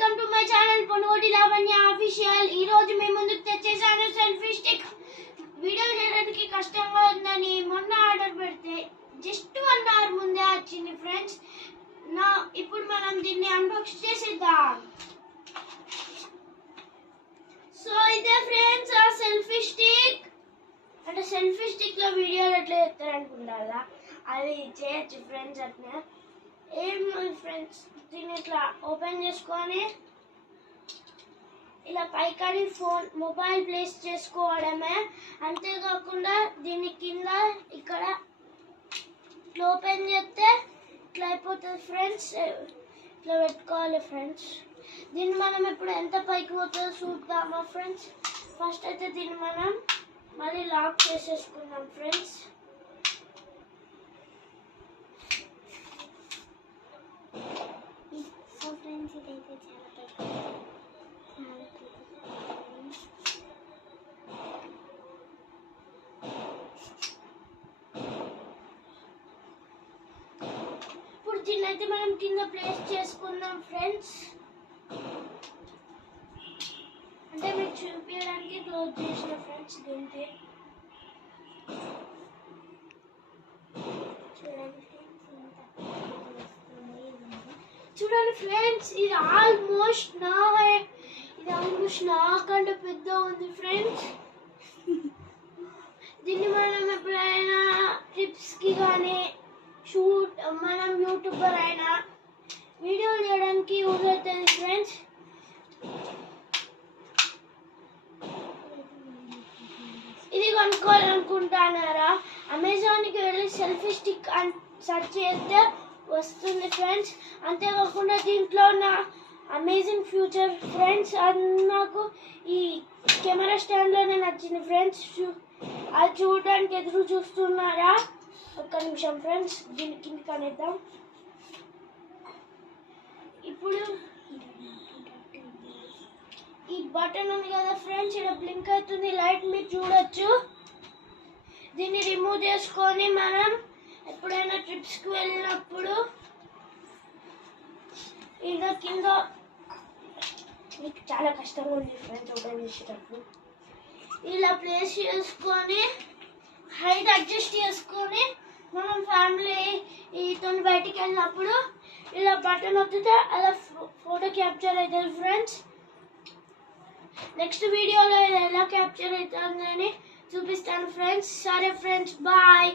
Welcome to my channel Ponugoti Lavanya official. ఈ రోజు మేము ముందుకు తెచ్చేసాను సెల్ఫీ స్టిక్. వీడియో చేయడానికి కష్టంగా ఉందని మొన్న ఆర్డర్ పెడితే జస్ట్ 1 అవర్ ముందే వచ్చింది ఫ్రెండ్స్. ఇప్పుడు మనం దీన్ని అన్బాక్స్ చేసేద్దాం. సో ఇదే ఫ్రెండ్స్ ఆ సెల్ఫీ స్టిక్. అంటే సెల్ఫీ స్టిక్ లో వీడియోలు ఎట్లా చేస్తారు అనుకుంటారా, అది చేయొచ్చు ఫ్రెండ్స్. అట్లా ఏం ఫ్రెండ్స్, దీన్ని ఇట్లా ఓపెన్ చేసుకొని ఇలా పైకాని ఫోన్ మొబైల్ ప్లేస్ చేసుకోవడమే. అంతేకాకుండా దీని కింద ఇక్కడ ఓపెన్ చేస్తే ఇట్లా అయిపోతుంది ఫ్రెండ్స్. ఇట్లా పెట్టుకోవాలి ఫ్రెండ్స్. దీన్ని మనం ఇప్పుడు ఎంత పైకి పోతుందో చూద్దామా ఫ్రెండ్స్. ఫస్ట్ అయితే దీన్ని మనం మళ్ళీ లాక్ చేసేసుకుందాం ఫ్రెండ్స్. ఫ్రెండ్స్ ఇదైతే ఇప్పుడు దీన్నైతే మనం కింద ప్లేస్ చేసుకుందాం ఫ్రెండ్స్. అంటే మీకు చూపించడానికి క్లోజ్ చేసిన ఫ్రెండ్స్. దీనికి చూడండి ఫ్రెండ్స్, ఇది ఆల్మోస్ట్ నాకంటే పెద్ద ఉంది ఫ్రెండ్స్. దీన్ని మనం ఎప్పుడైనా ట్రిప్స్ కి కానీ మనం యూట్యూబర్ అయినా వీడియోలు చేయడానికి యూజ్ అవుతుంది ఫ్రెండ్స్. ఇది కొనుక్కోవాలనుకుంటున్నారా, అమెజాన్కి వెళ్ళి సెల్ఫీ స్టిక్ అని సెర్చ్ చేస్తే వస్తుంది ఫ్రెండ్స్. అంతేకాకుండా దీంట్లో ఉన్న అమేజింగ్ ఫ్యూచర్ ఫ్రెండ్స్, అది నాకు ఈ కెమెరా స్టాండ్లోనే నచ్చింది ఫ్రెండ్స్. అది చూడడానికి ఎదురు చూస్తున్నారా? ఒక్క నిమిషం ఫ్రెండ్స్, దీని కింద కనేద్దాం. ఇప్పుడు ఈ బటన్ ఉంది కదా ఫ్రెండ్స్, ఇక్కడ బ్లింక్ అవుతుంది లైట్, మీరు చూడొచ్చు. దీన్ని రిమూవ్ చేసుకొని మనం ఎప్పుడైనా ట్రిప్స్కి వెళ్ళినప్పుడు ఇక కింద మీకు చాలా కష్టంగా ఉంది ఫ్రెండ్స్ ఓపెన్ చేసేటప్పుడు. ఇలా ప్లేస్ చేసుకొని హైట్ అడ్జస్ట్ చేసుకొని మనం ఫ్యామిలీతో బయటికి వెళ్ళినప్పుడు ఇలా బటన్ వస్తుంటే అలా ఫోటో క్యాప్చర్ అవుతుంది ఫ్రెండ్స్. నెక్స్ట్ వీడియోలో ఎలా క్యాప్చర్ అవుతుందని చూపిస్తాను ఫ్రెండ్స్. సరే ఫ్రెండ్స్, బాయ్.